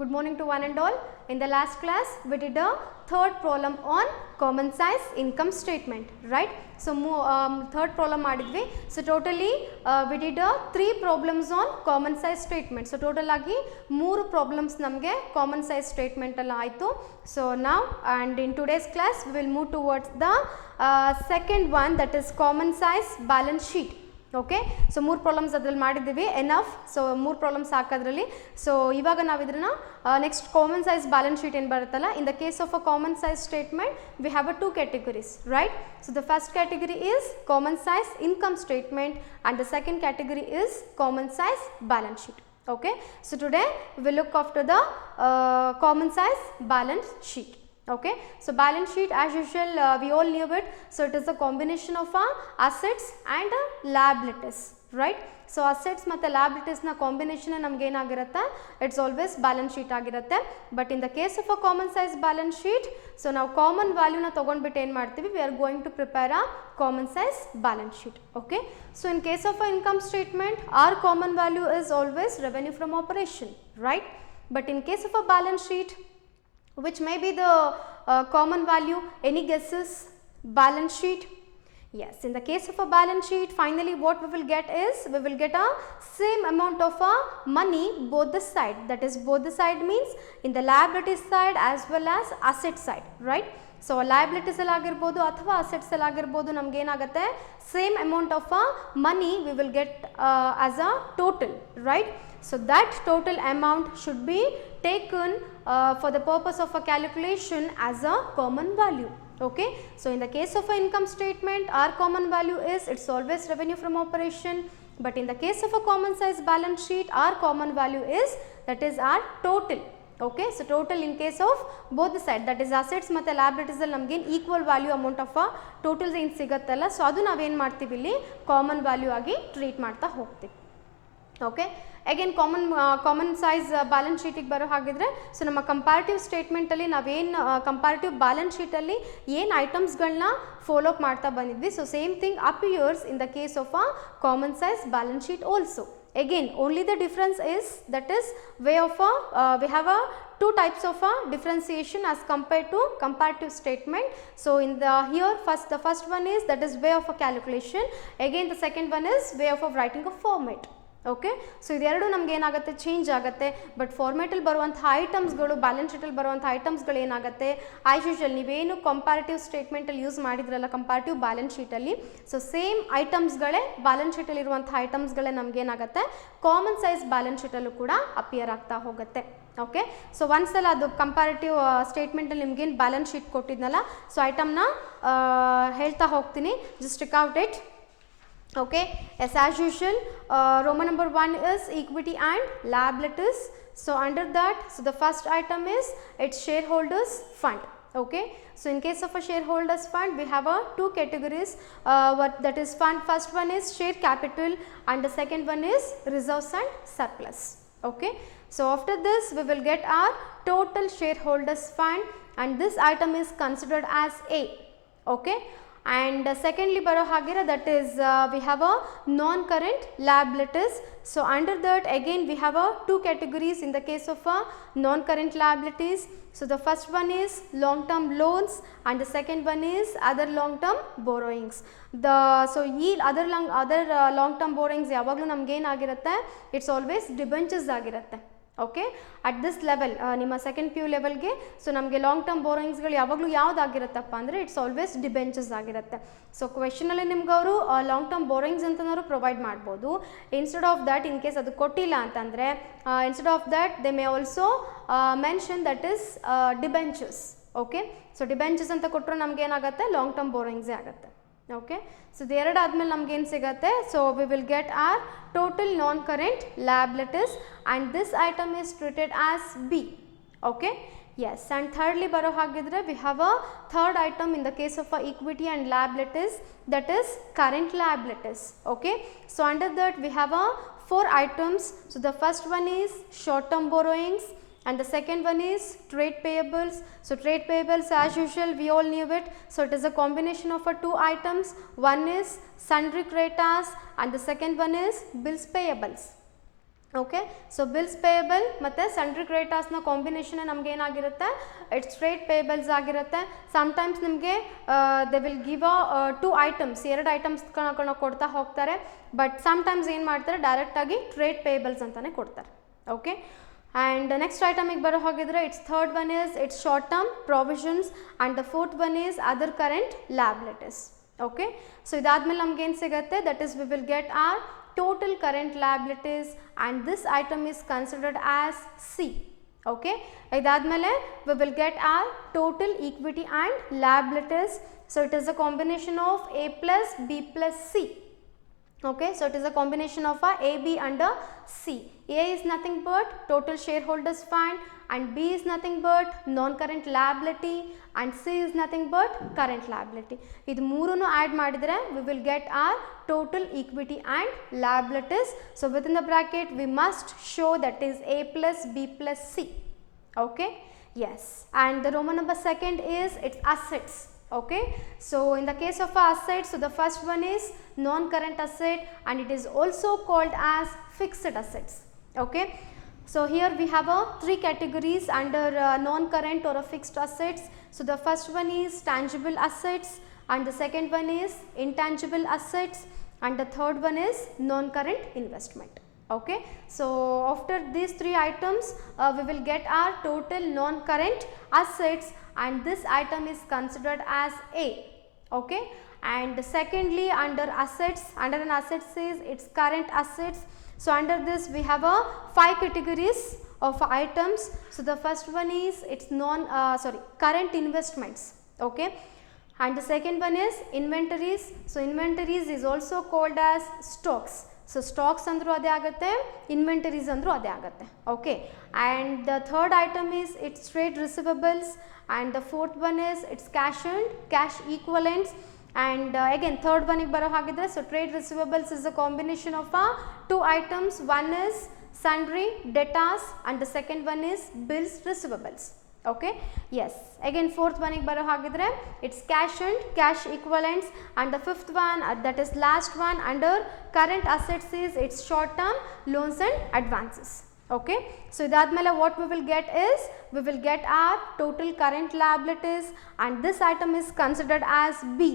Good morning to one and all. In the last class we did a third problem on common size income statement, right? So third problem madidvi. So totally we did three problems on common size statement. So total agi mooru problems namge common size statement alla aaytu. So now and in today's class we will move towards the second one, that is common size balance sheet. Okay, so ಮೂರು problems ಅದ್ರಲ್ಲಿ ಮಾಡಿದ್ದೀವಿ, enough. So ಮೂರು problems ಹಾಕೋದ್ರಲ್ಲಿ. So ಇವಾಗ ನಾವು ಇದನ್ನ next common size balance sheet ಏನು ಬರುತ್ತಲ್ಲ, ಇನ್ the case of a common size statement V have a two categories, right? So the first category is common size income statement and the second category is common size balance sheet. Okay, so today we will look after the common size balance sheet. Okay, so balance sheet as usual we all knew it. So it is a combination of assets and liabilities, right? So assets ಮತ್ತು liabilities ನ combination ನಮಗೆ ಏನಾಗಿರುತ್ತೆ, it's always balance sheet ಆಗಿರುತ್ತೆ. But in the case of a common size balance sheet, so ನಾವು common value ನ ತಗೊಂಡ್ಬಿಟ್ಟು ಏನು ಮಾಡ್ತೀವಿ, we are going to prepare a common size balance sheet. Okay, so in case of a income statement our common value is always revenue from operation, right? But in case of a balance sheet, which may be the common value, any guesses? Balance sheet? Yes, in the case of a balance sheet, finally what we will get is, we will get a same amount of money both the side. That is, both the side means in the liability side as well as asset side, right? So liabilities ಅಲ್ಲಿ ಆಗಿರ್ಬೋದು ಅಥವಾ assets ಅಲ್ಲಿ ಆಗಿರ್ಬೋದು ನಮ್ಗೆ ಏನಾಗುತ್ತೆ, same amount of money we will get as a total, right? So that total amount should be taken for the purpose of a calculation as a common value. Okay, so in the case of an income statement our common value is, it's always revenue from operation. But in the case of a common size balance sheet our common value is, that is our total. Okay, so total in case of both the side, that is assets ಮತ್ತು liabilities ಅಲ್ಲಿ ನಮಗೆ equal value amount of total ಏನು ಸಿಗುತ್ತಲ್ಲ, so ಅದು ನಾವೇನು ಮಾಡ್ತೀವಿ ಇಲ್ಲಿ common value ಆಗಿ ಟ್ರೀಟ್ ಮಾಡ್ತಾ ಹೋಗ್ತೀವಿ. Okay, again common size balance ಶೀಟಿಗೆ ಬರೋ ಹಾಗಿದ್ರೆ, ಸೊ ನಮ್ಮ ಕಂಪ್ಯಾರಿಟಿವ್ ಸ್ಟೇಟ್ಮೆಂಟಲ್ಲಿ ನಾವೇನು ಕಂಪ್ಯಾರಿಟಿವ್ ಬ್ಯಾಲೆನ್ಸ್ ಶೀಟಲ್ಲಿ ಏನು ಐಟಮ್ಸ್ಗಳನ್ನ ಫಾಲೋ ಅಪ್ ಮಾಡ್ತಾ ಬಂದಿದ್ವಿ, so same thing appears in the case of a common size balance sheet also. Again only the difference is, that is way of we have two types of differentiation as compared to comparative statement. So in the here the first one is, that is way of a calculation. Again the second one is way of writing a format. Okay, so ಇದೆರಡು ನಮ್ಗೆ ಏನಾಗುತ್ತೆ, change ಆಗುತ್ತೆ. But ಫಾರ್ಮೇಟಲ್ಲಿ ಬರುವಂಥ ಐಟಮ್ಸ್ಗಳು, balance ಶೀಟಲ್ಲಿ ಬರುವಂಥ ಐಟಮ್ಸ್ಗಳು ಏನಾಗುತ್ತೆ, as usual ನೀವೇನು comparative ಸ್ಟೇಟ್ಮೆಂಟಲ್ಲಿ ಯೂಸ್ ಮಾಡಿದ್ರಲ್ಲ ಕಂಪ್ಯಾರಿಟಿವ್ ಬ್ಯಾಲೆನ್ಸ್ ಶೀಟಲ್ಲಿ, ಸೊ ಸೇಮ್ ಐಟಮ್ಸ್ಗಳೇ ಬ್ಯಾಲೆನ್ಸ್ ಶೀಟಲ್ಲಿ ಇರುವಂಥ ಐಟಮ್ಸ್ಗಳೇ ನಮ್ಗೆ ಏನಾಗುತ್ತೆ ಕಾಮನ್ ಸೈಜ್ ಬ್ಯಾಲೆನ್ಸ್ ಶೀಟಲ್ಲೂ ಕೂಡ ಅಪಿಯರ್ ಆಗ್ತಾ ಹೋಗುತ್ತೆ. ಓಕೆ, ಸೊ ಒಂದ್ಸಲ ಅದು ಕಂಪ್ಯಾರಿಟಿವ್ ಸ್ಟೇಟ್ಮೆಂಟಲ್ಲಿ ನಿಮ್ಗೇನು ಬ್ಯಾಲೆನ್ಸ್ ಶೀಟ್ ಕೊಟ್ಟಿದ್ನಲ್ಲ, ಸೊ ಐಟಮ್ನ ಹೇಳ್ತಾ ಹೋಗ್ತೀನಿ, just check out it. Okay, yes, as usual Roman number 1 is equity and liabilities. So under that, so the first item is its shareholders fund. Okay, so in case of a shareholders fund we have two categories, what that is fund. First one is share capital and the second one is reserves and surplus. Okay, so after this we will get our total shareholders fund and this item is considered as A. Okay, and secondly baro hagira, that is we have a non current liabilities. So under that again we have two categories in the case of non current liabilities. So the first one is long term loans and the second one is other long term borrowings. So ee other long term borrowings yavaglu namge ಏನು ಆಗಿರುತ್ತೆ, it's always debentures ಆಗಿರುತ್ತೆ. Okay, at this level ನಿಮ್ಮ second P U ಲೆವೆಲ್ಗೆ, so ನಮಗೆ long term ಬೋರೋಯಿಂಗ್ಸ್ಗಳು ಯಾವಾಗಲೂ ಯಾವುದಾಗಿರುತ್ತಪ್ಪ ಅಂದರೆ, it's always debentures ಆಗಿರುತ್ತೆ. So ಕ್ವೆಶನಲ್ಲಿ ನಿಮ್ಗೆ ಅವರು ಲಾಂಗ್ ಟರ್ಮ್ ಬೋರೋಯಿಂಗ್ಸ್ ಅಂತನಾದ್ರು ಪ್ರೊವೈಡ್ ಮಾಡ್ಬೋದು. Instead of that, in case ಅದು ಕೊಟ್ಟಿಲ್ಲ ಅಂತಂದರೆ, instead of that they may also mention that is debentures. Okay, so debentures ಅಂತ ಕೊಟ್ಟರು ನಮ್ಗೆ ಏನಾಗುತ್ತೆ, ಲಾಂಗ್ ಟರ್ಮ್ ಬೋರೋಯಿಂಗ್ಸೇ ಆಗುತ್ತೆ. ಓಕೆ, ಸೊ ಇದೆರಡು ಆದಮೇಲೆ ನಮ್ಗೆ ಏನು ಸಿಗುತ್ತೆ, so we will get our total non current liabilities and this item is treated as B. Okay, yes, and thirdly baro hagidre we have a third item in the case of equity and liabilities, that is current liabilities. Okay, so under that we have four items. So the first one is short term borrowings and the second one is trade payables. So trade payables as usual we all knew it. So it is a combination of two items. One is sundry creditors and the second one is bills payables. Okay so bills payable ಮತ್ತು sundry ಕ್ರೆಡಿಟರ್ಸ್ನ combination ನಮ್ಗೆ ಏನಾಗಿರುತ್ತೆ it's trade payables ಆಗಿರುತ್ತೆ sometimes ನಿಮಗೆ they will give two items ಎರಡು ಐಟಮ್ಸ್ಗಳನ್ನ ಕೊಡ್ತಾ ಹೋಗ್ತಾರೆ ಬಟ್ ಸಮ್ಟೈಮ್ಸ್ ಏನು ಮಾಡ್ತಾರೆ ಡೈರೆಕ್ಟಾಗಿ ಟ್ರೇಡ್ ಪೇಯಬಲ್ಸ್ ಅಂತಲೇ ಕೊಡ್ತಾರೆ ಓಕೆ ಆ್ಯಂಡ್ ನೆಕ್ಸ್ಟ್ ಐಟಮಿಗೆ ಬರೋ ಹಾಗಿದ್ರೆ it's third one is it's short term provisions and the fourth one is other current liabilities okay so ಇದಾದ್ಮೇಲೆ ನಮ್ಗೆ ಏನು ಸಿಗುತ್ತೆ that is we will get our total current liabilities and this item is considered as C okay idadmele we will get our total equity and liabilities so it is a combination of A plus B plus C okay so it is a combination of a A B under C A is nothing but total shareholders fund and B is nothing but non current liability and C is nothing but current liability idu moorunu add madidre we will get our total equity and liabilities so within the bracket we must show that is A plus B plus C okay yes and the Roman number second is its assets okay so in the case of assets so the first one is non current asset and it is also called as fixed assets okay so here we have three categories under non current or a fixed assets so the first one is tangible assets and the second one is intangible assets and the third one is non current investment okay so after these three items we will get our total non current assets and this item is considered as A okay and secondly under assets under an assets is its current assets so under this we have a 5 categories of items so the first one is its current investments okay and the second one is inventories so inventories is also called as stocks so stocks andru ade agutte inventories andru ade agutte okay and the third item is its trade receivables and the fourth one is its cash and cash equivalents and again third one ಗೆ ಬರೋ ಹಾಗಿದ್ರೆ so trade receivables is a combination of two items one is sundry debtors and the second one is bills receivables okay yes again fourth one ಗೆ ಬರೋ ಹಾಗಿದ್ರೆ it's cash and cash equivalents and the fifth one that is last one under current assets is its short term loans and advances okay so idadmele what we will get is we will get our total current liabilities and this item is considered as B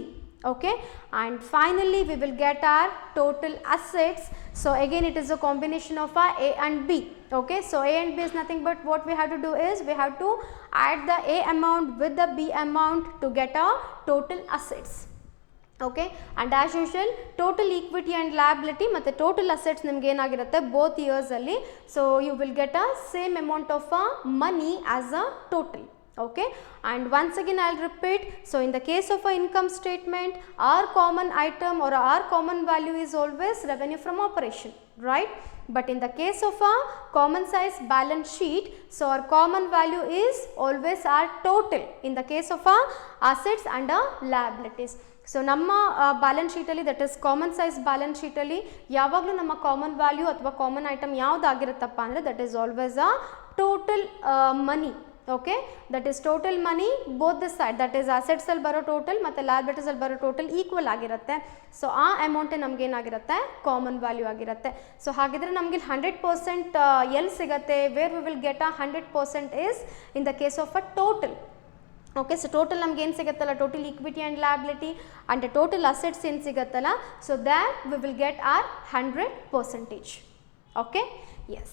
okay and finally we will get our total assets so again it is a combination of A and B okay so A and B is nothing but what we have to do is we have to add the A amount with the B amount to get our total assets okay and as usual total equity and liability matte total assets nimge enagirutte both years alli so you will get a same amount of money as a total okay and once again I'll repeat so in the case of a income statement our common item or our common value is always revenue from operation right but in the case of a common size balance sheet so our common value is always our total in the case of assets and liabilities so ನಮ್ಮ balance ಶೀಟಲ್ಲಿ that is common size balance ಶೀಟಲ್ಲಿ ಯಾವಾಗಲೂ ನಮ್ಮ common value ಅಥವಾ common item ಯಾವುದಾಗಿರುತ್ತಪ್ಪ ಅಂದರೆ that is always a total money okay that is total money both the side that is assets ಅಲ್ಲಿ ಬರೋ ಟೋಟಲ್ ಮತ್ತು liabilities ಅಲ್ಲಿ ಬರೋ ಟೋಟಲ್ ಈಕ್ವಲ್ ಆಗಿರುತ್ತೆ ಸೊ ಆ ಅಮೌಂಟೇ ನಮ್ಗೆ ಏನಾಗಿರುತ್ತೆ ಕಾಮನ್ ವ್ಯಾಲ್ಯೂ ಆಗಿರುತ್ತೆ ಸೊ ಹಾಗಿದ್ರೆ ನಮಗೆ 100% ಎಲ್ಲಿ ಸಿಗುತ್ತೆ where we will get 100% is in the case of a total okay so total ನಮ್ಗೆ ಏನು ಸಿಗುತ್ತಲ್ಲ total equity and liability and total assets ಏನು ಸಿಗುತ್ತಲ್ಲ so there we will get our 100% okay yes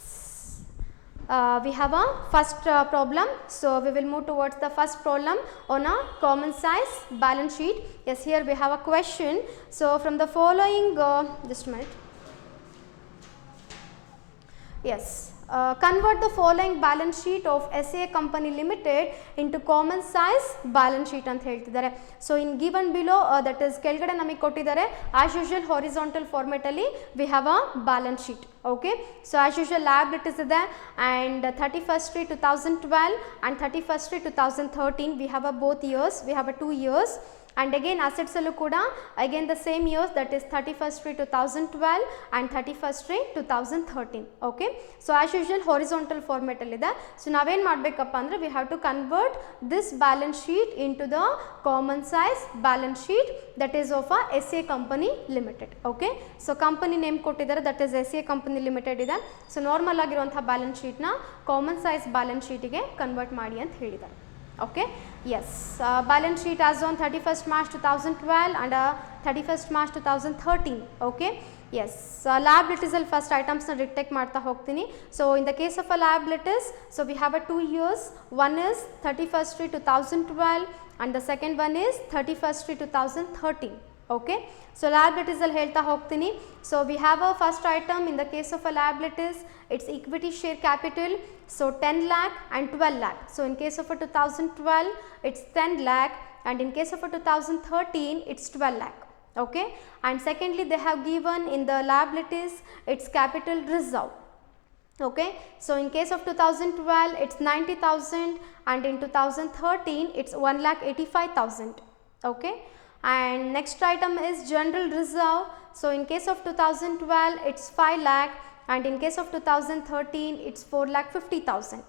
we have a first problem so we will move towards the first problem on a common size balance sheet yes here we have a question so from the following just a minute yes convert the following balance sheet of SA company limited into common size balance sheet ಅಂತ ಹೇಳ್ತಿದ್ದಾರೆ so in given below that is ಕೆಳಗಡೆ ನಮಗೆ ಕೊಟ್ಟಿದ್ದಾರೆ as usual horizontal format ಅಲ್ಲಿ we have a balance sheet okay so as usual liabilities ಇದೆ and 31st 2012 and 31st 2013 we have a both years we have a 2 years and again assets allu kuda again the same years, that is 31st May 2012 and 31st May 2013. Okay, so as usual horizontal format alli ide. So naven madbekappa andre we have to convert this balance sheet into the common size balance sheet, that is of a SA Company Limited. Okay, so company name kottidare, that is SA Company Limited ide. So normal agiruvantha balance sheet na common size balance sheet ಗೆ convert ಮಾಡಿ ಅಂತ ಹೇಳಿದ್ದಾರೆ. Okay, yes, balance sheet as on 31st March 2012 and 31st March 2013. Okay, yes, liabilities ಅಲ್ಲಿ first items na detect ಮಾಡ್ತಾ ಹೋಗ್ತೀನಿ. So in the case of a liabilities, so we have a 2 years, one is 31st May 2012 and the second one is 31st May 2013. Okay, so liabilities ಅಲ್ಲಿ ಹೇಳ್ತಾ ಹೋಗ್ತೀನಿ. So we have a first item in the case of a liabilities, its equity share capital, so 10 lakh and 12 lakh. So in case of a 2012 it's 10 lakh and in case of a 2013 it's 12 lakh. Okay, and secondly they have given in the liabilities its capital reserve. Okay, so in case of 2012 it's 90,000 and in 2013 it's 1,85,000. Okay, and next item is general reserve. So in case of 2012 it's 5 lakh and in case of 2013 it's 4,50,000.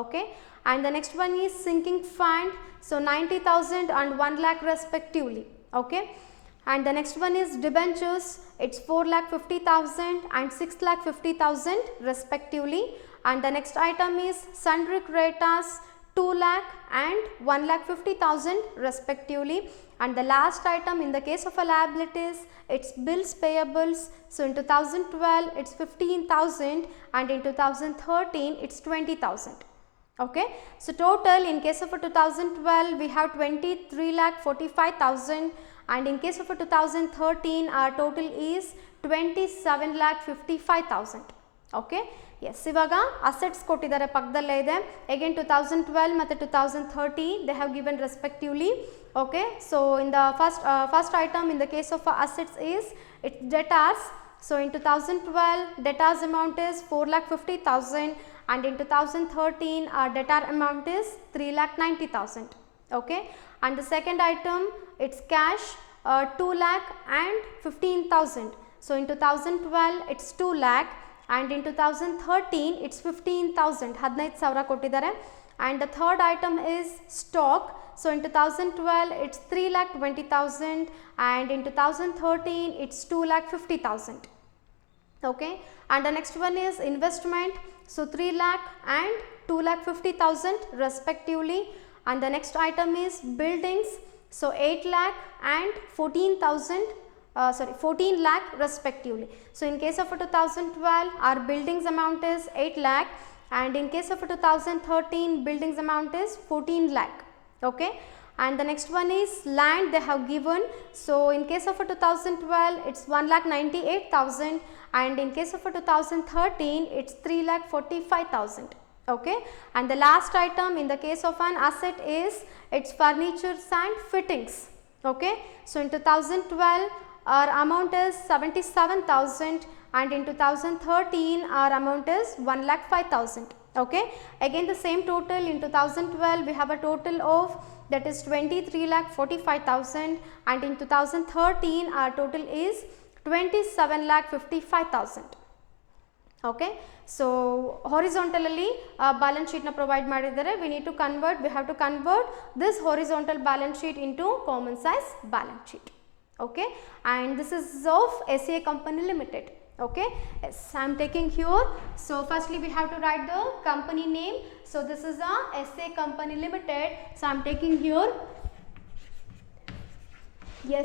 Okay, and the next one is sinking fund, so 90,000 and 1 lakh respectively. Okay, and the next one is debentures, it's 4,50,000 and 6,50,000 respectively, and the next item is sundry creditors, 2 lakh and 1,50,000 respectively, and the last item in the case of a liabilities it's bills payables. So in 2012 it's 15,000 and in 2013 it's 20,000. Okay, so total in case of a 2012 we have 23,45,000 and in case of a 2013 our total is 27,55,000. Okay, yes, ivaga assets kottidare pakkadalle ide, again 2012 ಮತ್ತೆ 2013 they have given respectively. Okay, so in the first item in the case of assets is its debtors. So in 2012 debtors amount is 4,50,000 and in 2013 our debtor amount is 3,90,000. Okay, and the second item it's cash, 2 lakh and 15,000. So in 2012 it's 2 lakh and in 2013 it's 15,000, 15,000 kottidare. And the third item is stock. So in 2012 it's 3,20,000 and in 2013 it's 2,50,000. Okay, and the next one is investment, so 3 lakh and 2,50,000 respectively, and the next item is buildings, so 8 lakh and 14 lakh respectively. So in case of a 2012 our buildings amount is 8 lakh and in case of a 2013 buildings amount is 14 lakh. Okay, and the next one is land they have given. So in case of a 2012 it's 1,98,000 and in case of a 2013 it's 3,45,000. Okay, and the last item in the case of an asset is its furnitures and fittings. Okay, so in 2012 our amount is 77,000 and in 2013 our amount is 1,05,000. Okay, again the same total in 2012 we have a total of that is 23,45,000 and in 2013 our total is 27,55,000. Okay, so horizontally balance sheet na provide ಮಾಡಿದ್ದಾರೆ. We need to convert, we have to convert this horizontal balance sheet into common size balance sheet. Okay, and this is of SA Company Limited. Okay, yes, I am taking here. So firstly we have to write the company name. So this is a SA Company Limited. So I am taking here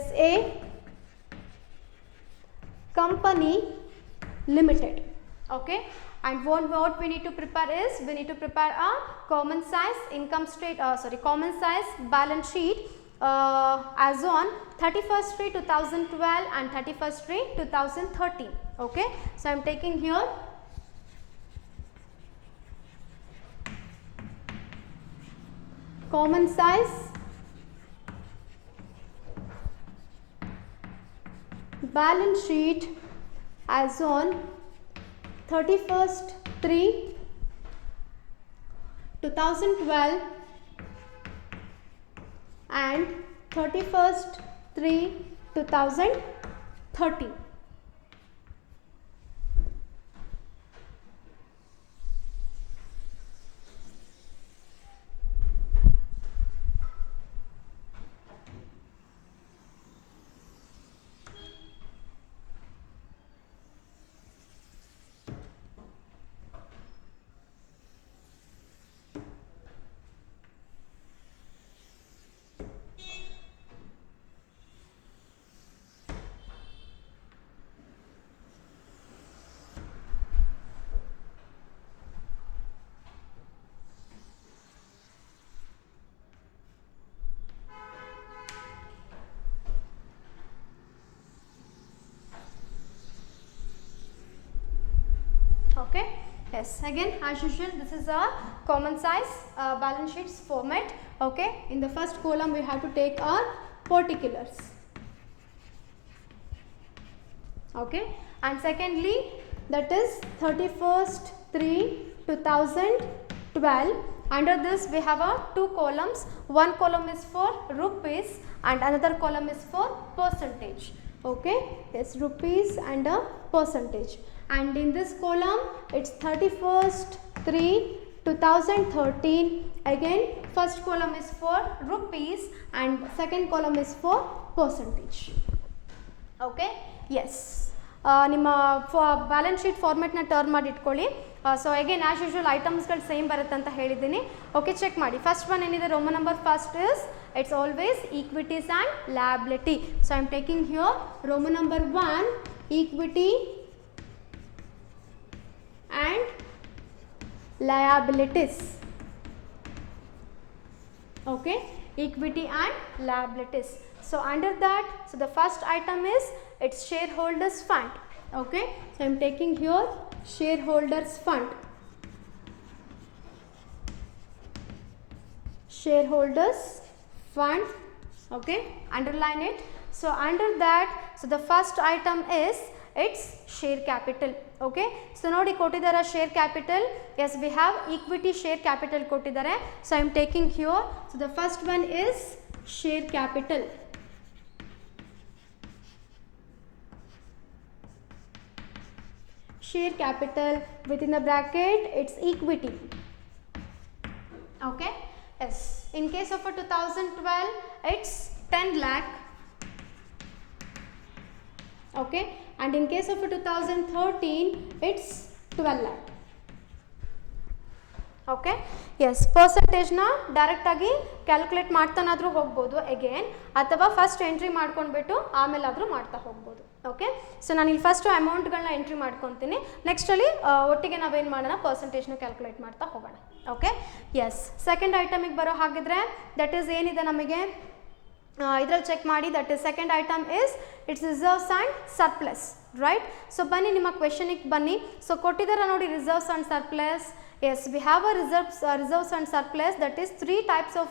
SA Company Limited. Okay, and what we need to prepare is we need to prepare a common size common size balance sheet as on 31st May 2012 and 31st May 2013. Okay, so I am taking here common size balance sheet as on 31st 3 2012 and 31st 3 2013. Okay, yes, again as usual this is a common size balance sheets format. Okay, in the first column we have to take our particulars. Okay, and secondly that is 31st 3 2012. Under this we have a two columns. One column is for rupees and another column is for percentage. Okay, yes, rupees and a percentage. And in this column it's 31st 3 2013. Again first column is for rupees and second column is for percentage. Okay, yes, ನಿಮ್ಮ balance sheet ಫಾರ್ಮೆಟ್ನ turn ಮಾಡಿ ಇಟ್ಕೊಳ್ಳಿ. So again as usual ಐಟಮ್ಸ್ಗಳು same ಬರುತ್ತೆ ಅಂತ ಹೇಳಿದ್ದೀನಿ. Okay, check ಮಾಡಿ. First one ಏನಿದೆ, roman number first is it's always equities and liability. So I am taking here roman number 1 equity and liabilities. Okay, equity and liabilities. So under that, so the first item is its shareholders fund. Okay, so I am taking here shareholders fund. Shareholders fund. Okay, underline it. So under that, so the first item is its share capital. Okay, so ನೋಡಿ ಕೊಟ್ಟಿದ್ದಾರೆ share capital. Yes, we have equity share capital ಕೊಟ್ಟಿದ್ದಾರೆ. So I am taking here, so the first one is share capital. Share capital within the bracket it's equity. Okay, yes, in case of a 2012 it's 10 lakh. Okay, and in case of a 2013 it's 12 lakh. Okay, yes, percentage na direct agi calculate ಮಾಡ್ತಾನಾದ್ರೂ ಹೋಗ್ಬೋದು again, ಅಥವಾ first entry ಮಾಡ್ಕೊಂಡ್ಬಿಟ್ಟು ಆಮೇಲೆ ಆದರೂ ಮಾಡ್ತಾ ಹೋಗ್ಬೋದು. Okay, so ನಾನು ಇಲ್ಲಿ first ಅಮೌಂಟ್ಗಳನ್ನ entry ಮಾಡ್ಕೊತೀನಿ, ನೆಕ್ಸ್ಟಲ್ಲಿ ಒಟ್ಟಿಗೆ ನಾವೇನು ಮಾಡೋಣ ಪರ್ಸೆಂಟೇಜ್ನ ಕ್ಯಾಲ್ಕುಲೇಟ್ ಮಾಡ್ತಾ ಹೋಗೋಣ. ಓಕೆ, ಎಸ್, ಸೆಕೆಂಡ್ ಐಟಮಿಗೆ ಬರೋ ಹಾಗಿದ್ರೆ ದಟ್ ಈಸ್ ಏನಿದೆ ನಮಗೆ ಇದರಲ್ಲಿ ಚೆಕ್ ಮಾಡಿ. That is second item is it's reserves and surplus, right? So ಬನ್ನಿ ನಿಮ್ಮ ಕ್ವೆಶನಿಗೆ ಬನ್ನಿ. ಸೊ ಕೊಟ್ಟಿದ್ದಾರೆ ನೋಡಿ reserves and surplus. Yes, we have a reserves and surplus, that is three types of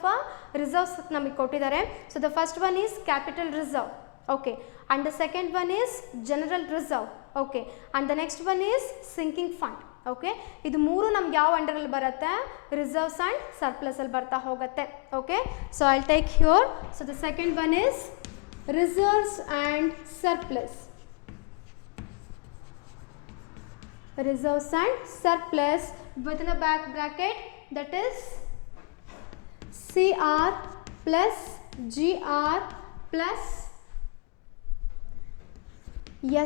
reserves ನಮಗೆ ಕೊಟ್ಟಿದ್ದಾರೆ. So the first one is capital reserve, okay, and the second one is general reserve, okay, and the next one is sinking fund. Okay, ಇದು ಮೂರು ನಮ್ಗೆ ಯಾವ ಅಂಡರಲ್ಲಿ ಬರುತ್ತೆ? Reserves and surplus ಅಲ್ಲಿ ಬರ್ತಾ ಹೋಗುತ್ತೆ. Okay, so I take here, so the second one is reserves and surplus. Reserves and surplus within a back bracket, that is CR plus GR plus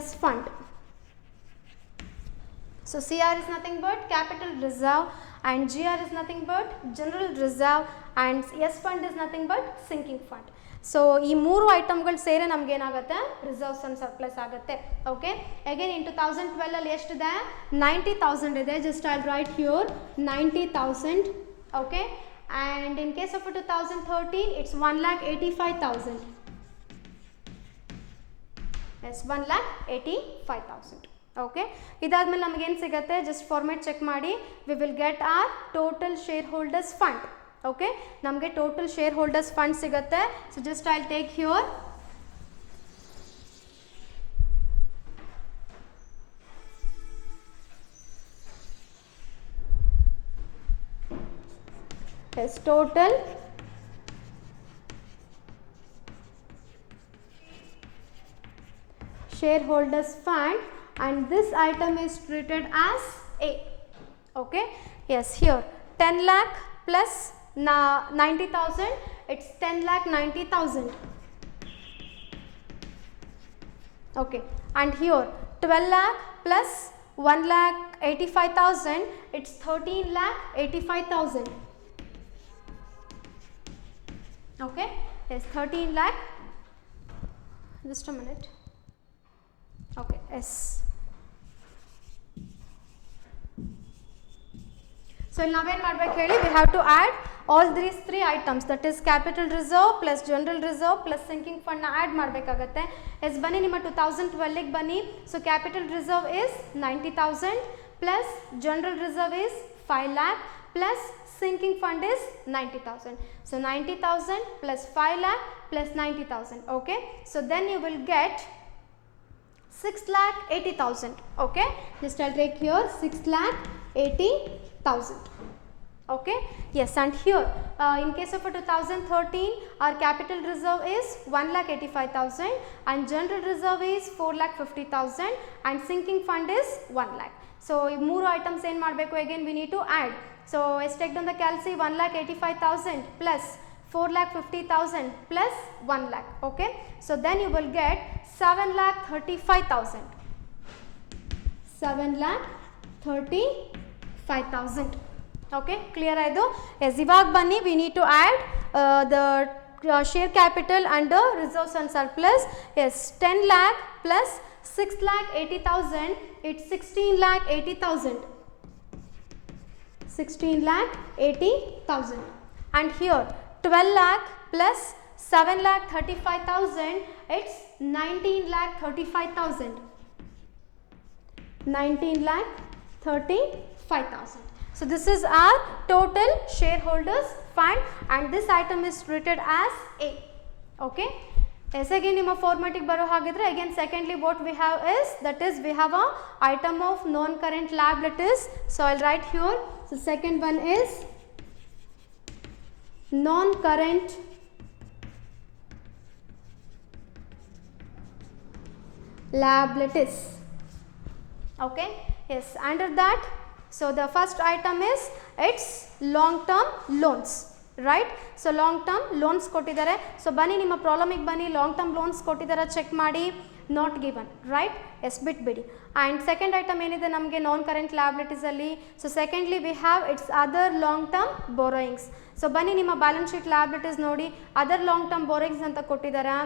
S fund. So CR is nothing but capital reserve and GR is nothing but general reserve and S fund is nothing but sinking fund. So ಈ ಮೂರು ಐಟಮ್ಗಳು ಸೇರಿ ನಮ್ಗೆ ಏನಾಗುತ್ತೆ? Reserves and surplus ಆಗುತ್ತೆ. Okay, again in 2012 ಎಷ್ಟಿದೆ? 90,000 ಇದೆ. Just I write here 90,000. Okay, and in case of 2013 it's 1,85,000. Yes, 1,85,000. Okay, ಇದಾದ್ಮೇಲೆ ನಮಗೇನು ಸಿಗುತ್ತೆ? ಜಸ್ಟ್ ಫಾರ್ಮೇಟ್ ಚೆಕ್ ಮಾಡಿ. We will get our total shareholders fund. Okay, ನಮಗೆ ಟೋಟಲ್ ಶೇರ್ ಹೋಲ್ಡರ್ಸ್ ಫಂಡ್ ಸಿಗುತ್ತೆ. So just I take here as total shareholders fund, and this item is treated as A. Okay, yes, here 10 lakh plus 90,000, it's 10 lakh 90,000. Okay, and here 12 lakh plus 1 lakh 85,000, it's 13 lakh 85,000. Okay, yes, 13 lakh, just a minute. Okay, yes. So now we have to add all these three items, that is capital reserve plus general reserve plus sinking fund na add ಮಾಡಬೇಕಾಗುತ್ತೆ. S ಬನ್ನಿ ನಿಮ್ಮ 2012 ಗೆ ಬನ್ನಿ. So capital reserve is 90,000 plus general reserve is 5 lakh plus sinking fund is 90,000. So 90,000 plus 5 lakh plus 90,000. Okay, so then you will get 6,80,000. Okay, just I'll take here 6,80,000. Okay, yes, and here in case of a 2013 our capital reserve is 1,85,000 and general reserve is 4,50,000 and sinking fund is 1 lakh. So ಮೂರು items ಏನು ಮಾಡಬೇಕು, again we need to add. So let's take down the calci, 1,85,000 plus 4,50,000 plus 1 lakh. Okay, so then you will get 7,35,000. 7,35,000. Okay, clear ಆಯಿತು. S ಇವಾಗ ಬನ್ನಿ, we need to add the share capital and the reserves and surplus. Yes, 10 lakh plus 6,80,000, it's 16,80,000. 16,80,000. And here 12 lakh plus 7,35,000, it's 19,35,000. 19,35,000. So this is our total shareholders fund and this item is treated as A. Okay, yes, again ನಿಮ್ಮ formatting ಬರೋ ಹಾಗಿದ್ರೆ again secondly what we have is, that is we have a item of non current liabilities. So I'll write here. So second one is non current liabilities. Okay, yes, under that, so the first item is its long term loans, right? So long term loans ಕೊಟ್ಟಿದ್ದಾರೆ. ಸೊ ಬನ್ನಿ ನಿಮ್ಮ ಪ್ರಾಬ್ಲಮಿಗೆ ಬನ್ನಿ, long term loans ಕೊಟ್ಟಿದ್ದಾರೆ, check ಮಾಡಿ, not given, right? Yes ಬಿಟ್ಬಿಡಿ. And second item ಏನಿದೆ ನಮಗೆ ನಾನ್ ಕರೆಂಟ್ ಲ್ಯಾಬಿಲಿಟೀಸಲ್ಲಿ, so secondly we have it's other long term borrowings. So ಬನ್ನಿ ನಿಮ್ಮ ಬ್ಯಾಲೆನ್ಸ್ ಶೀಟ್ ಲ್ಯಾಬಿಲಿಟೀಸ್ ನೋಡಿ, ಅದರ್ ಲಾಂಗ್ ಟರ್ಮ್ ಬೋರೋಯಿಂಗ್ಸ್ ಅಂತ ಕೊಟ್ಟಿದ್ದಾರೆ,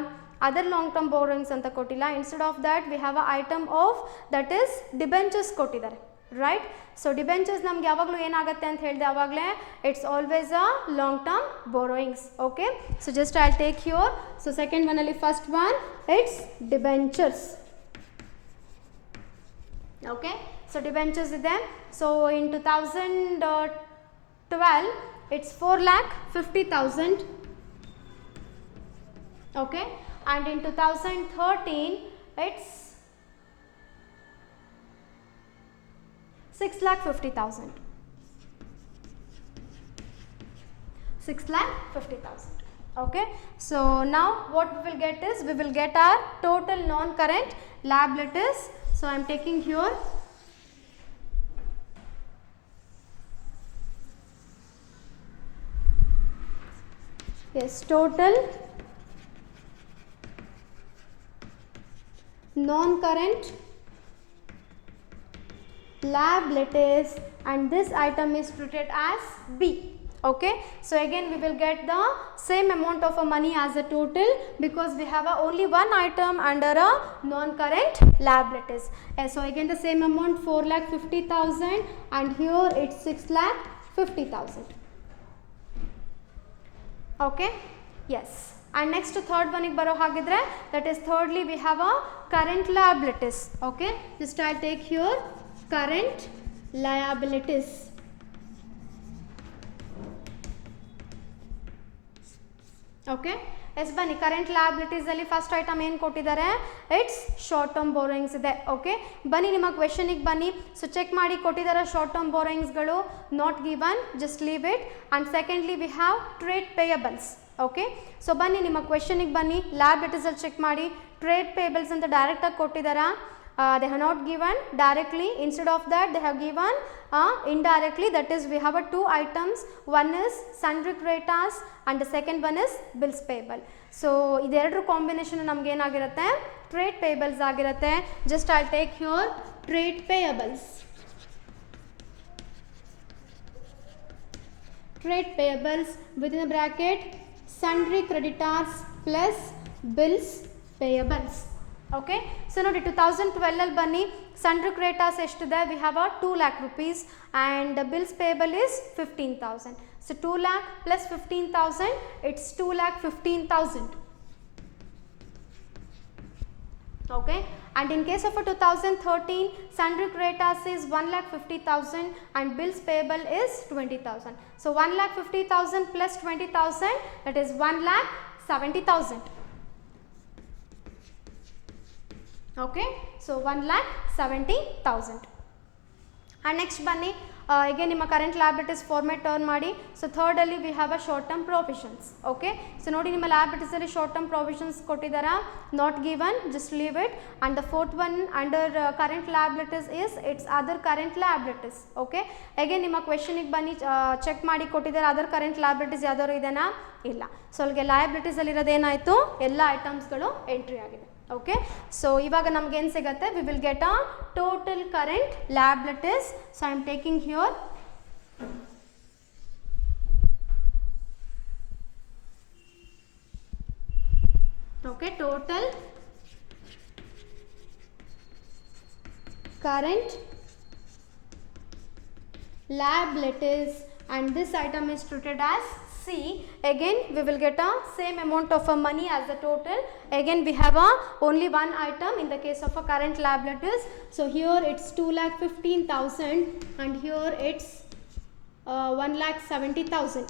ಅದರ್ ಲಾಂಗ್ ಟರ್ಮ್ ಬೋರೋಯಿಂಗ್ಸ್ ಅಂತ ಕೊಟ್ಟಿಲ್ಲ. Instead of that we have a item of that is debentures ಕೊಟ್ಟಿದ್ದಾರೆ, right? So debentures ನಮ್ಗೆ ಯಾವಾಗಲೂ ಏನಾಗುತ್ತೆ ಅಂತ ಹೇಳಿದೆ ಆವಾಗಲೇ, it's always a long term borrowings. Okay, so just I take your. So second ಒನಲ್ಲಿ first one it's debentures. Okay, so debentures ಇದೆ. So in 2012 it's 4,50,000. Okay, and in 2013 it's 6,50,000. 6,50,000. Okay, so now what we will get is, we will get our total non current liabilities. So I am taking here yes, total non current liabilities, and this item is treated as B. Okay, so again we will get the same amount of money as a total because we have only one item under a non current liabilities. So again the same amount, 4,50,000, and here it's 6,50,000. Okay, yes. And next to third one ಗೆ ಬರೋ ಹಾಗಿದ್ರೆ, that is thirdly we have a current liabilities. Okay, just I take here current liabilities. Okay, yes ಬನ್ನಿ, current ಲಯಬಿಲಿಟೀಸಲ್ಲಿ first item ಏನು ಕೊಟ್ಟಿದ್ದಾರೆ, it's short term ಬೋರೋಯಿಂಗ್ಸ್ ಇದೆ. Okay, ಬನ್ನಿ ನಿಮ್ಮ ಕ್ವೆಶನಿಗೆ ಬನ್ನಿ. ಸೊ ಚೆಕ್ ಮಾಡಿ ಕೊಟ್ಟಿದ್ದಾರೆ ಶಾರ್ಟ್ ಟರ್ಮ್ ಬೋರೋಯಿಂಗ್ಸ್ಗಳು, not given, just leave it. And secondly we have trade payables. Okay so ಬನ್ನಿ ನಿಮ್ಮ ಕ್ವೆಶನಿಗೆ ಬನ್ನಿ ಲಯಬಿಲಿಟೀಸಲ್ಲಿ ಚೆಕ್ ಮಾಡಿ ಟ್ರೇಡ್ ಪೇಬಲ್ಸ್ ಅಂತ ಡೈರೆಕ್ಟಾಗಿ ಕೊಟ್ಟಿದ್ದಾರಾ they have not given directly instead of that they have given indirectly that is we have a two items one is sundry creditors and the second one is bills payable so ಇದೆರಡರ combination ನಮಗೆ ಏನಾಗಿರುತ್ತೆ trade payables ಆಗಿರುತ್ತೆ just I'll take here trade payables within the bracket sundry creditors plus bills payables okay so ನೋಡಿ 2012 ಅಲ್ಲಿ ಬನ್ನಿ sundry creditors ಎಷ್ಟಿದೆ we have a 2 lakh rupees and the bills payable is 15,000 so 2 lakh plus 15,000 it's 2 lakh 15,000 okay and in case of a 2013 sundry creditors is 1,50,000 and bills payable is 20,000 so 1,50,000 plus 20,000 that is 1,70,000 okay so 1,70,000 and next ಬನ್ನಿ again ನಿಮ್ಮ current liabilities format turn ಮಾಡಿ so third ಅಲ್ಲಿ we have a short term provisions okay so ನೋಡಿ ನಿಮ್ಮ liabilities ಅಲ್ಲಿ short term provisions ಕೊಟ್ಟಿದ್ದಾರಾ not given just leave it and the fourth one under current liabilities is it's other current liabilities okay again ನಿಮ್ಮ ಕ್ವೆಶನಿಗೆ ಬನ್ನಿ check ಮಾಡಿ ಕೊಟ್ಟಿದ್ದಾರೆ other current liabilities ಯಾವ್ದಾದ್ರು ಇದೆನಾ ಇಲ್ಲ ಸೊ ಅಲ್ಲಿಗೆ ಲಯಬಿಲಿಟೀಸ್ ಅಲ್ಲಿ ಇರೋದೇನಾಯಿತು ಎಲ್ಲ ಐಟಮ್ಸ್ಗಳು ಎಂಟ್ರಿ ಆಗಿದೆ ಓಕೆ ಸೊ ಇವಾಗ ನಮ್ಗೆ ಏನು ಸಿಗುತ್ತೆ V will get a total current liabilities so I am taking here okay total current liabilities and this item is treated as C. Again we will get a same amount of money as the total. Again we have a only one item in the case of a current liabilities. So here it's 2,15,000 and here it's 1,70,000.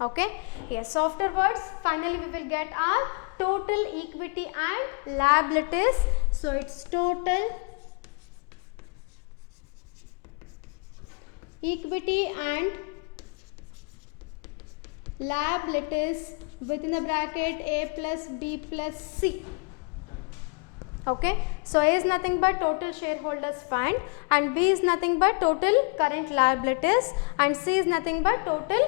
Okay, yes, so afterwards finally we will get our total equity and liabilities. So it's total equity and liabilities within the bracket A plus B plus C. Okay, so A is nothing but total shareholders fund and B is nothing but total current liabilities and C is nothing but total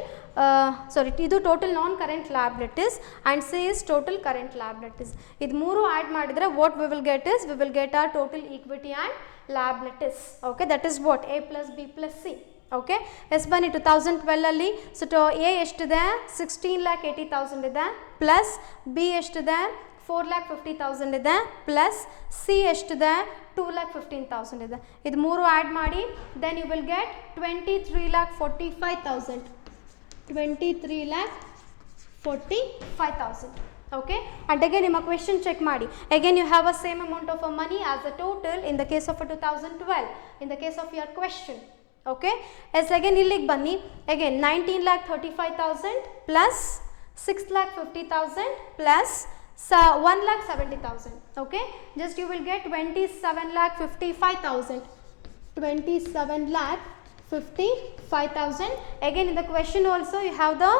ಇದು total non current liabilities and C is total current liabilities ಇದು ಮೂರು add ಮಾಡಿದರೆ what we will get is we will get our total equity and liabilities okay that is what A plus B plus C okay yes ಬನ್ನಿ 2012ಅಲ್ಲಿ so A ಎಷ್ಟಿದೆ 16,80,000 ಇದೆ plus B ಎಷ್ಟಿದೆ 4,50,000 ಇದೆ plus C ಎಷ್ಟಿದೆ 2,15,000 ಇದೆ ಇದು ಮೂರು ಆ್ಯಡ್ ಮಾಡಿ then you will get 23,45,000 23,45,000 okay and again ನಿಮ್ಮ question check ಮಾಡಿ again you have a same amount of money as a total in the case of a 2012 in the case of your question okay yes again ಇಲ್ಲಿಗೆ ಬನ್ನಿ again 19,35,000 plus 6,50,000 plus 1,70,000 okay just you will get 27,55,000 27,55,000 again in the question also you have the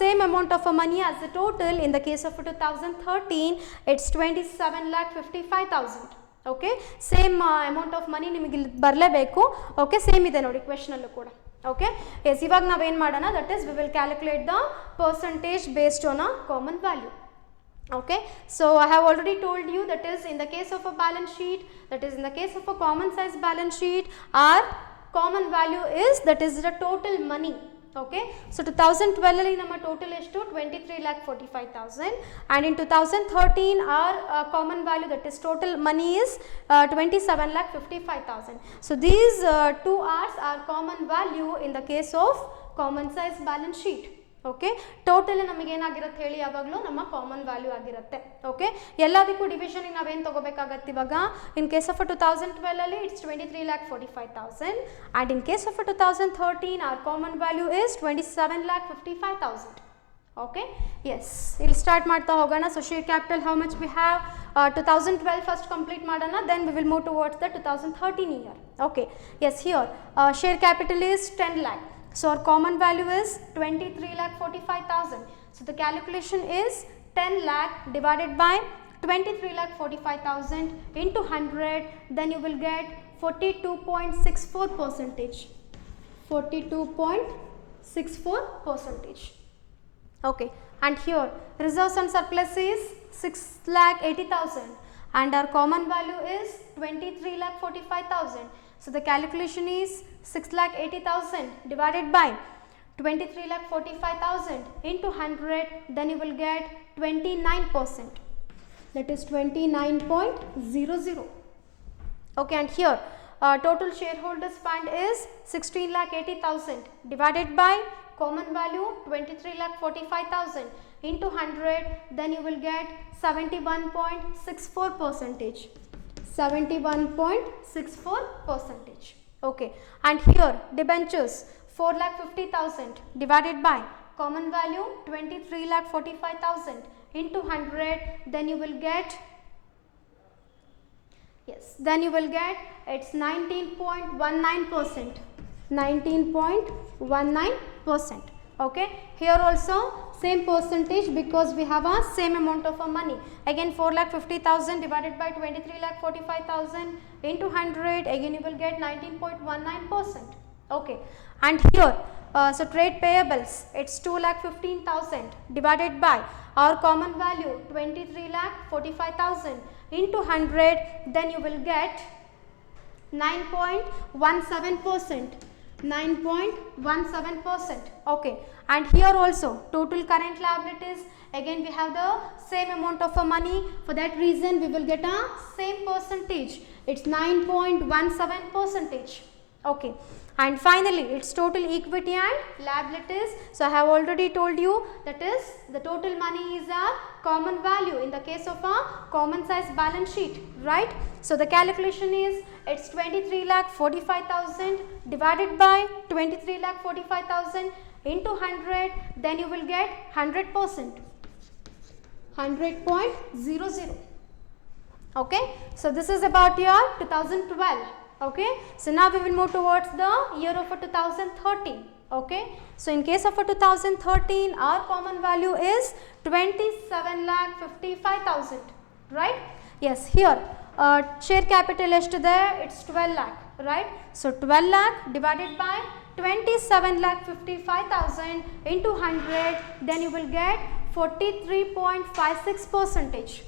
same amount of money as the total in the case of 2013 it's 27,55,000 okay same amount of money ನಿಮಗೆ ಇಲ್ಲಿ ಬರಲೇಬೇಕು okay same ಇದೆ ನೋಡಿ question ಅಲ್ಲೂ ಕೂಡ okay yes ಇವಾಗ ನಾವು ಏನು ಮಾಡೋಣ that is we will calculate the percentage based on a common value okay so I have already told you that is in the case of a balance sheet that is in the case of a common size balance sheet our common value is that is the total money okay so 2012 ಅಲ್ಲಿ ನಮ್ಮ total ಎಷ್ಟು 23,45,000 and in 2013 our common value that is total money is 27,55,000 so these two are our common value in the case of common size balance sheet okay total ನಮಗೆ ಏನಾಗಿರುತ್ತೆ ಹೇಳಿ ಯಾವಾಗಲೂ ನಮ್ಮ common value ಆಗಿರುತ್ತೆ okay ಎಲ್ಲದಕ್ಕೂ ಡಿವಿಷನಿಗೆ ನಾವೇನು ತೊಗೋಬೇಕಾಗತ್ತೆ ಇವಾಗ ಇನ್ ಕೇಸ್ ಆಫ್ 2012 ಅಲ್ಲಿ it's 23,45,000 and in case of 2013 our common value is 27,55,000 okay yes ಇಲ್ಲಿ ಸ್ಟಾರ್ಟ್ ಮಾಡ್ತಾ ಹೋಗೋಣ so share capital how much we have 2012 first complete ಮಾಡೋಣ then we will move towards the 2013 year okay yes here share capital is 10 lakh So our common value is 23,45,000. So the calculation is 10 lakh divided by 23,45,000 into 100, then you will get 42.64 percentage. 42.64 percentage. Okay, and here reserves and surplus is 6,80,000 and our common value is 23,45,000. So the calculation is 6,80,000 divided by 23,45,000 into 100, then you will get 29%. That is 29.00. Okay, and here total shareholders fund is 16,80,000 divided by common value 23,45,000 into 100, then you will get 71.64 percentage. 71.64 percentage. Okay, and here debentures 4,50,000 divided by common value 23,45,000 into 100, then you will get, yes, then you will get it's 19.19%. 19.19%. Okay, here also same percentage because we have a same amount of money. Again 4,50,000 divided by 23,45,000 into 100, again you will get 19.19%. Okay, and here so trade payables, it's 2,15,000 divided by our common value 23,45,000 into 100, then you will get 9.17%. 9.17%. Okay, and here also total current liabilities, again we have the same amount of money, for that reason we will get a same percentage, it's 9.17%. Okay, and finally its total equity and liabilities. So I have already told you, that is the total money is a common value in the case of a common size balance sheet, right? So the calculation is it's 23,45,000 divided by 23,45,000 into 100, then you will get 100%. 100.00. Okay, so this is about your 2012. Okay, so now we will move towards the year of 2013. Okay, so in case of 2013, our common value is 27,55,000, right? Yes, here share capital is to there, it's 12 lakh, right? So 12 lakh divided by 27,55,000 into 100, then you will get 43.56 percentage.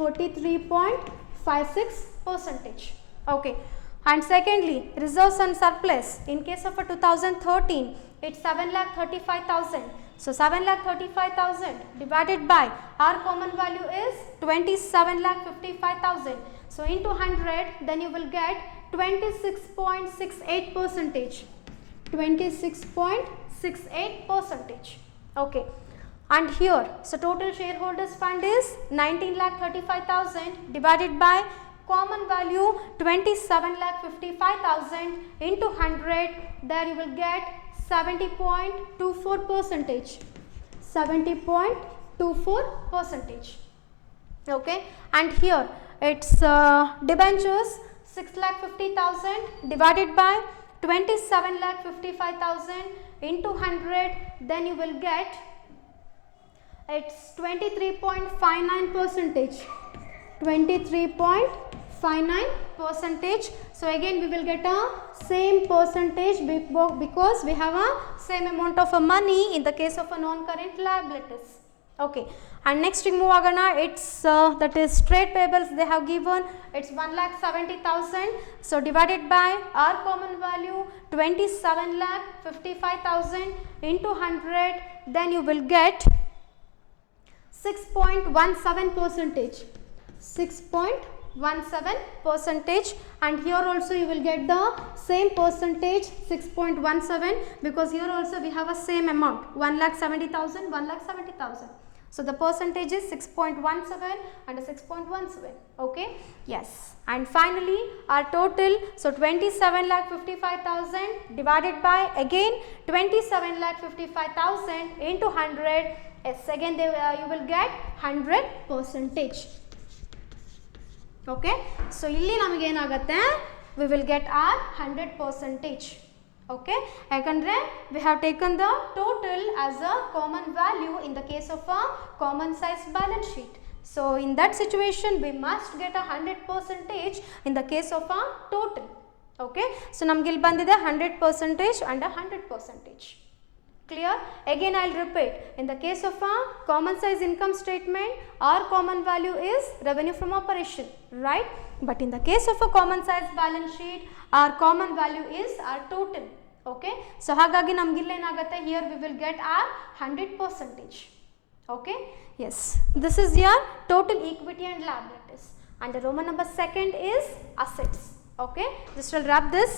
43.56 percentage. Okay, and secondly reserves and surplus, in case of 2013, it's 7,35,000. So 7,35,000 divided by our common value is 27,55,000. So into 100, then you will get 26.68 percentage. 26.68 percentage. Okay, and here so total shareholders fund is 19,35,000 divided by common value 27,55,000 into 100, there you will get 70.24 percentage. 70.24 percentage. Okay, and here it's debentures 6,50,000 divided by 27,55,000 into 100, then you will get it's 23.59 percentage. 23.59 percentage. So again we will get a same percentage because we have a same amount of money in the case of a non-current liabilities. Okay, and next we move agana, it's that is trade payables they have given, it's 1,70,000. So divided by our common value 27,55,000 into 100, then you will get 6.17 percentage. 6.17 percentage, and here also you will get the same percentage 6.17 because here also we have a same amount 1,70,000, 1,70,000. So the percentage is 6.17 and 6.17. Okay, yes, and finally our total, so 27,55,000 divided by again 27,55,000 into 100. Yes, again you will get 100 percentage. Okay, so illi namage enagate, we will get our 100 percentage. Okay, ಯಾಕಂದ್ರೆ we have taken the total as a common value in the case of a common size balance sheet. So in that situation we must get a 100% in the case of a total. Okay, so ನಮಗೆ ಇಲ್ಲಿ ಬಂದಿದೆ 100% and a 100%. Clear? Again I'll repeat, in the case of a common size income statement, our common value is revenue from operation, right? But in the case of a common size balance sheet, our common value is our total. Okay, so ಹಾಗಾಗಿ ನಮಗೆ ಇಲ್ಲಿ ಏನಾಗುತ್ತೆ, here we will get our 100%. Okay, yes, this is your total equity and liabilities, and the Roman number second is assets. Okay, just will wrap this.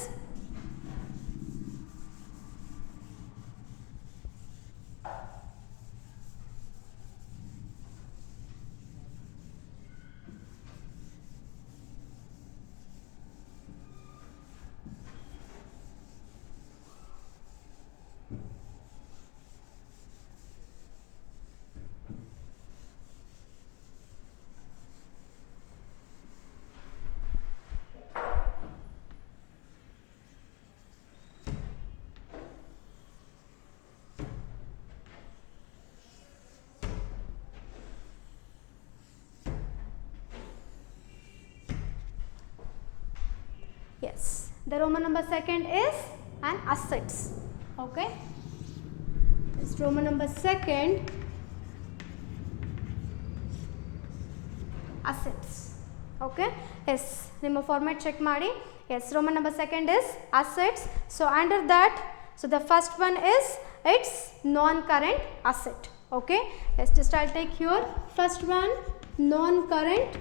Yes, the Roman number second is an assets. Okay, this Roman number second assets. Okay, yes, ನಿಮ್ಮ format check ಮಾಡಿ. Yes, Roman number second is assets. So under that, so the first one is its non-current asset. Okay, yes, just I'll take here first one, non-current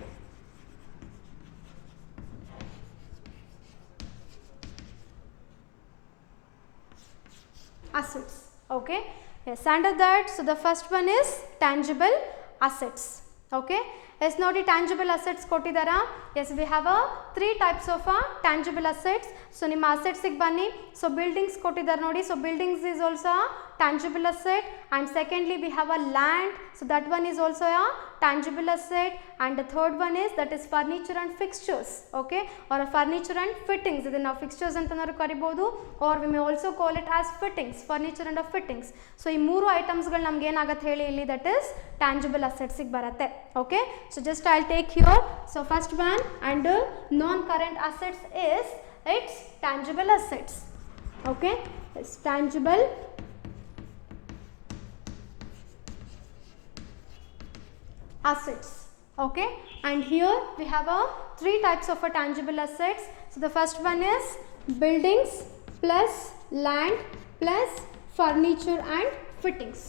assets. Okay, yes, under that, so the first one is tangible assets. Okay, yes, ನೋಡಿ tangible assets ಕೊಟ್ಟಿದ್ದಾರಾ? Yes, we have a 3 types of tangible assets. So ನಿಮ್ಮ assets ಗೆ ಬನ್ನಿ. So buildings ಕೊಟ್ಟಿದ್ದಾರೆ ನೋಡಿ. So buildings is also a tangible asset, and secondly we have a land, so that one is also a tangible asset, and the third one is that is furniture and fixtures. Okay, or a furniture and fittings, ಇದನ್ನ ನಾವು fixtures ಅಂತನಾರು ಕರಿಬಹುದು, or we may also call it as fittings, furniture and fittings. So ಈ ಮೂರು items ಗಳು ನಮಗೆ ಏನಾಗುತ್ತೆ ಹೇಳಿ ಇಲ್ಲಿ, that is tangible assets ಗೆ ಬರುತ್ತೆ. Okay, so just I'll take here, so first one under non-current assets is its tangible assets. Okay, it's tangible assets. Okay, and here we have a 3 types of a tangible assets. So the first one is buildings plus land plus furniture and fittings.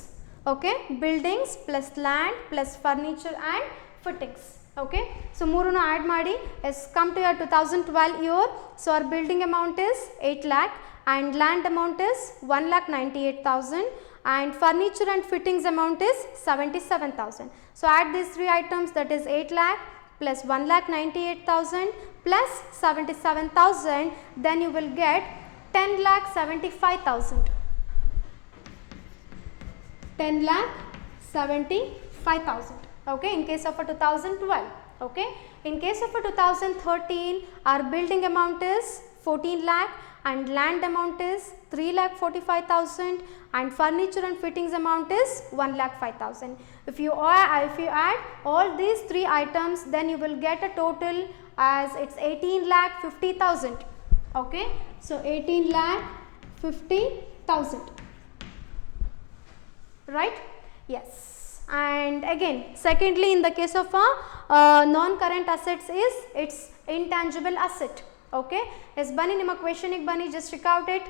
Okay, buildings plus land plus furniture and fittings. Okay, so ಮೂರನ್ನು add ಮಾಡಿ, yes, come to your 2012 year. So our building amount is 8 lakh and land amount is 1,98,000 and furniture and fittings amount is 77,000. So add these 3 items, that is 8 lakh plus 1,98,000 plus 77,000, then you will get 10,75,000. 10,75,000. Okay, in case of a 2012. Okay, in case of a 2013, our building amount is 14 lakh and land amount is 3,45,000 and furniture and fittings amount is 1,05,000. If you add all these 3 items, then you will get a total as it's 18,50,000. Okay, so 18,50,000. Right? Yes. And again, secondly, in the case of a non-current assets is its intangible asset. Okay, yes, bani ನಿಮ್ಮ question ಗೆ bani, just check out it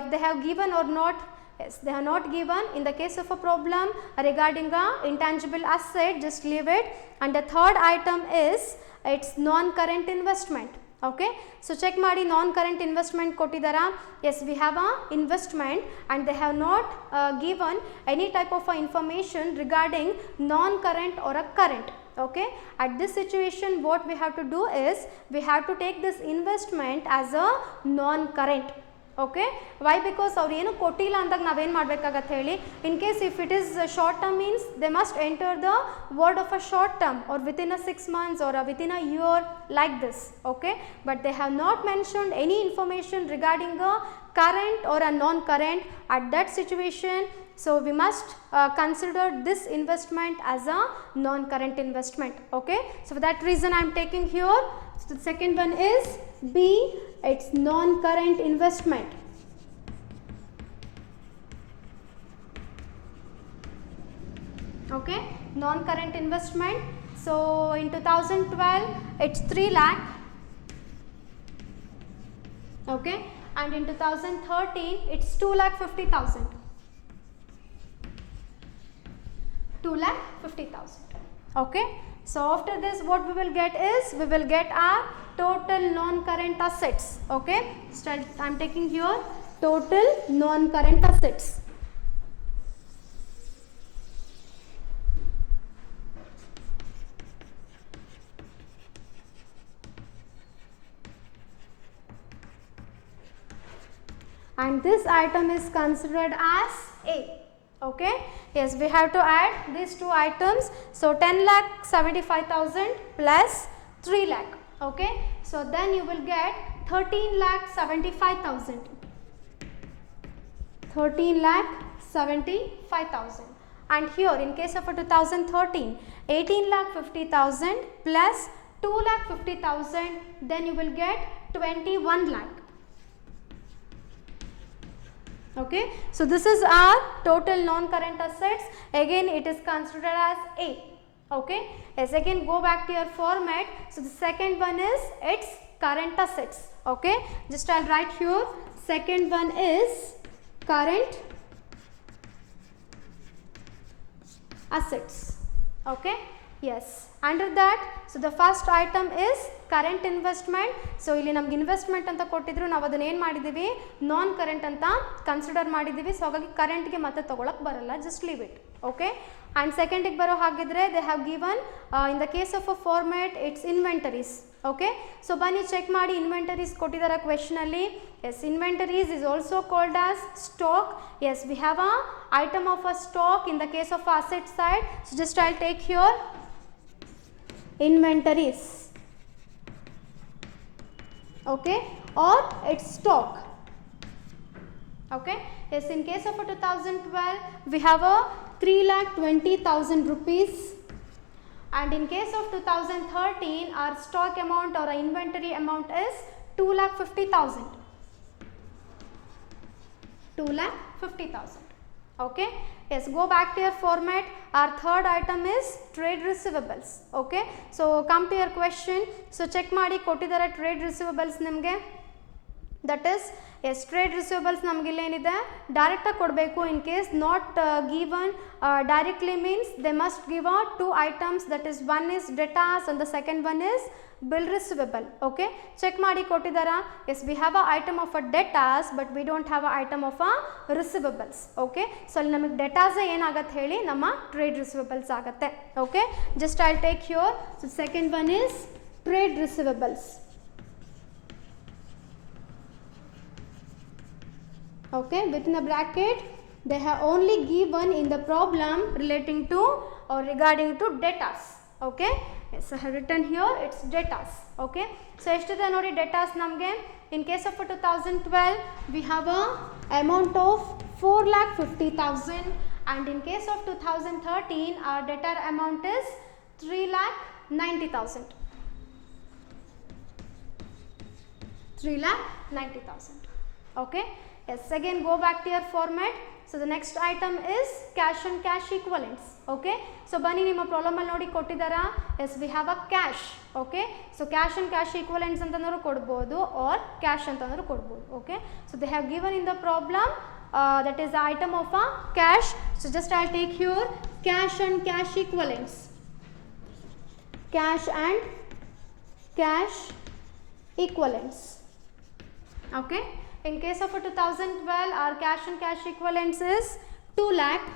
if they have given or not. Yes, they have not given. In the case of a problem regarding a intangible asset, just leave it. And the third item is its non-current investment. Okay, so check ಮಾಡಿ non-current investment ಕೊಟ್ಟಿದ್ದಾರಾ? Yes, we have a investment and they have not given any type of information regarding non-current or a current. Okay, at this situation what we have to do is we have to take this investment as a non-current. Okay, why? Because ಅವ್ರು ಏನು ಕೊಟ್ಟಿಲ್ಲ ಅಂದಾಗ ನಾವೇನು ಮಾಡಬೇಕಾಗತ್ತೆ ಹೇಳಿ, in case if it is short term means they must enter the word of a short term or within a 6 months or within a year like this. Okay, but they have not mentioned any information regarding a current or a non-current, at that situation, so we must consider this investment as a non-current investment. Okay, so for that reason I am taking here. So the second one is B, it's non-current investment. Okay, non-current investment. So in 2012 it's 3 lakh. Okay, and in 2013 it's 2,50,000. 2,50,000. Okay, so after this what we will get is, we will get our total non-current assets. Okay, so I am taking here total non-current assets. And this item is considered as A. Okay, yes, we have to add these two items. So 10,75,000 plus 3 lakh. Okay, so then you will get 13,75,000. 13,75,000. And here in case of a 2013, 18,50,000 plus 2,50,000, then you will get 21 lakh. Okay, so this is our total non-current assets. Again it is considered as A. Okay, yes, again go back to your format. So the second one is its current assets. Okay, just I'll write here, second one is current assets. Okay, yes, under that, so the first item is current investment. So ಇಲ್ಲಿ ನಮಗೆ investment ಅಂತ ಕೊಟ್ಟಿದ್ರು, ನಾವು ಅದನ್ನ ಏನು ಮಾಡಿದ್ದೀವಿ, non current ಅಂತ consider ಮಾಡಿದ್ದೀವಿ. ಸೊ ಹಾಗಾಗಿ ಕರೆಂಟ್ಗೆ ಮತ್ತೆ ತಗೊಳಕ್ಕೆ ಬರಲ್ಲ, just leave it. Okay, and ಸೆಕೆಂಡಿಗೆ ಬರೋ ಹಾಗಿದ್ರೆ they have given in the case of a format it's inventories. Okay, so ಬನ್ನಿ ಚೆಕ್ ಮಾಡಿ, ಇನ್ವೆಂಟರೀಸ್ ಕೊಟ್ಟಿದ್ದಾರೆ ಕ್ವೆಶನಲ್ಲಿ. Yes, inventories is also called as stock. Yes, we have a item of a stock in the case of asset side. So just I'll take here inventories. Okay, or its stock. Okay, yes, in case of a 2012 we have a 3,20,000 rupees, and in case of 2013 our stock amount or inventory amount is 2,50,000. 2,50,000. Okay, yes, go back to your format. Our third item is trade receivables. Okay, so come to your question. So check ಮಾಡಿ ಕೊಟ್ಟಿದ್ದಾರೆ trade receivables ನಿಮಗೆ. That is, yes, trade receivables ನಮಗೆ ಇಲ್ಲಿ ಏನಿದೆ, direct ಆಗಿ ಕೊಡಬೇಕು. In case not given directly means they must give two items, that is one is debtors and the second one is bill receivable. Okay, check ಮಾಡಿ ಕೊಟ್ಟಿದ್ದಾರಾ. Yes, we have a item of a debtors but we don't have a item of a receivables. Okay, so ಅಲ್ಲಿ ನಮಗೆ debtors ಏನಾಗತ್ತೆ ಹೇಳಿ, ನಮ್ಮ trade receivables ಆಗುತ್ತೆ. Okay, just I'll take here. So second one is trade receivables. Okay, within a bracket they have only given in the problem relating to or regarding to debtors. Okay, yes, I have written here it's debtors. Okay, so ಎಷ್ಟಿದೆ ನೋಡಿ debtors ನಮಗೆ. In case of 2012 we have a amount of 4,50,000, and in case of 2013 our debtor amount is 3,90,000. 3,90,000. Okay, yes, again go back to your format. So the next item is cash and cash equivalents. Okay, so ಬನ್ನಿ ನಿಮ್ಮ problem ಅಲ್ಲಿ ನೋಡಿ ಕೊಟ್ಟಿದ್ದಾರಾ. Yes, we have a cash. Okay, so cash and cash equivalents ಅಂತಂದ್ರೂ ಕೊಡ್ಬೋದು, or cash ಅಂತಂದ್ರೂ ಕೊಡ್ಬೋದು. Okay, so they have given in the problem that is the item of a cash. So just I'll take here cash and cash equivalents. Cash and cash equivalents. Okay, in case of a 2012 our cash and cash equivalents is 2 lakh.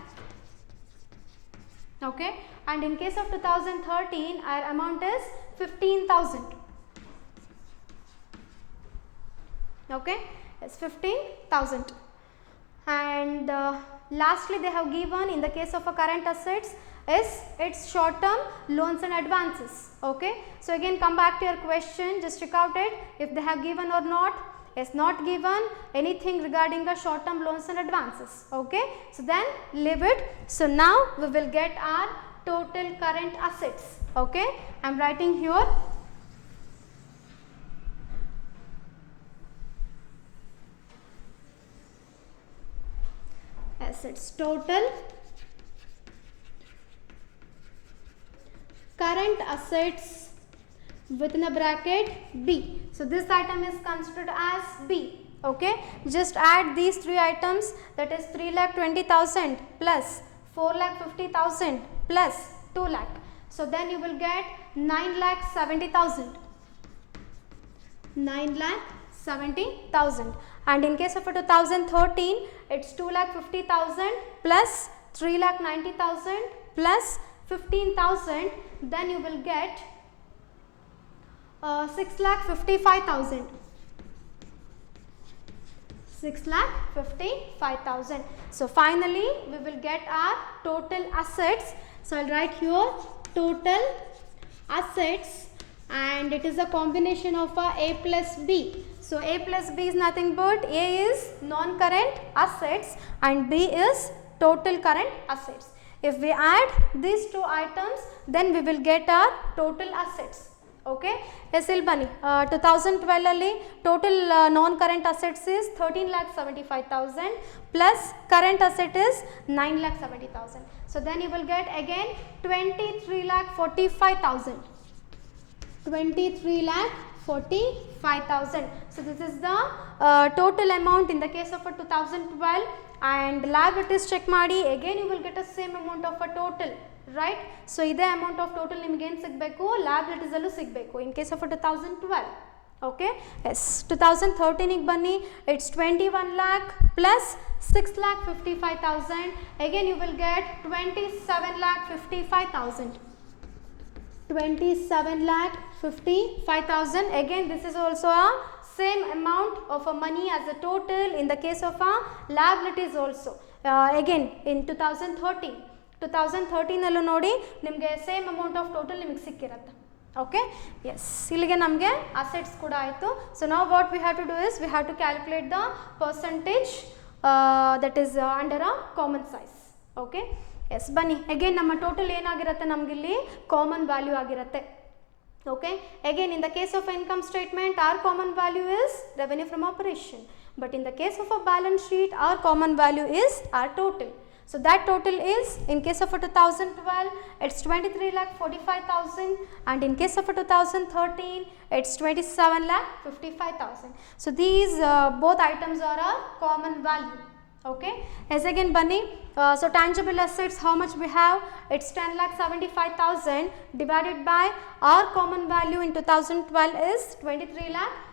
Okay, and in case of 2013 our amount is 15,000. Okay, it's 15,000. And lastly they have given in the case of a current assets is its short term loans and advances. Okay, so again come back to your question, just check out it if they have given or not. is not given anything regarding the short term loans and advances. Okay, so then leave it. So now we will get our total current assets. Okay, I am writing here assets, total current assets within a bracket B. So this item is considered as B. Okay, just add these three items, that is 3,20,000 plus 4,50,000 plus 2 lakh. So then you will get 9,70,000. 9,70,000. And in case of a 2013, it's 2,50,000 plus 3,90,000 plus 15,000. Then you will get 6,55,000. 6,55,000. So finally we will get our total assets. So I'll write here total assets, and it is a combination of A plus B. So A plus B is nothing but A is non-current assets and B is total current assets. If we add these two items, then we will get our total assets. Okay, yes, Ilbani, 2012 alli total non-current assets is 13,75,000 plus current asset is 9,70,000. So then you will get again 23,45,000. 23,45,000. So this is the total amount in the case of a 2012, and liabilities check ಮಾಡಿ again you will get a same amount of a total, right? So ಇದೇ amount of total ನಿಮಗೆ ಏನು ಸಿಗಬೇಕು, liabilities ಅಲ್ಲೂ ಸಿಗಬೇಕು in case of a 2012. Okay, yes. 2013 ಗೆ ಬನ್ನಿ, it's 21 lakh plus 6,55,000. again you will get 27,55,000. 27,55,000. again this is also a same amount of a money as a total in the case of a liabilities also. Again in 2013 ಅಲ್ಲೂ ನೋಡಿ ನಿಮಗೆ same amount of total ನಿಮಗೆ ಸಿಕ್ಕಿರುತ್ತೆ. Okay, S, ಇಲ್ಲಿಗೆ ನಮಗೆ assets ಕೂಡ ಆಯಿತು. So ನಾವು what we have to do is we have to calculate the percentage that is under a common size. Okay, yes, ಬನ್ನಿ ಅಗೇನ್ ನಮ್ಮ ಟೋಟಲ್ ಏನಾಗಿರುತ್ತೆ, ನಮಗಿಲ್ಲಿ ಕಾಮನ್ ವ್ಯಾಲ್ಯೂ ಆಗಿರುತ್ತೆ. Okay, again in the case of income statement our common value is revenue from operation, but in the case of a balance sheet our common value is our total. So that total is, in case of a 2012 it's 23,45,000 and in case of a 2013 it's 27,55,000. So these both items are our common value. Okay, as again bunny, so tangible assets, how much we have, it's 10,75,000 divided by our common value in 2012 is 23,55,000.